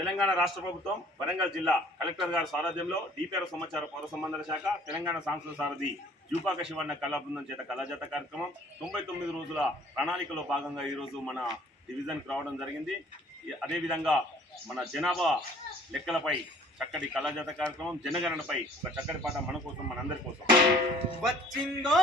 తెలంగాణ రాష్ట్ర ప్రభుత్వం వరంగల్ జిల్లా కలెక్టర్ గారి సారథ్యంలో డిపిఆర్ సమాచార పౌర సంబంధాల శాఖ తెలంగాణ సాంస్కృతిక సారథి జూపాక శివన్న కళా బృందం చేత కళాజాత కార్యక్రమం 99 రోజుల ప్రణాళికలో భాగంగా ఈరోజు మన డివిజన్కి రావడం జరిగింది. అదేవిధంగా మన జనాభా లెక్కలపై చక్కటి కళాజాత కార్యక్రమం, జనగణనపై ఒక చక్కటి పాట మన కోసం, మనందరి కోసం. వచ్చిందో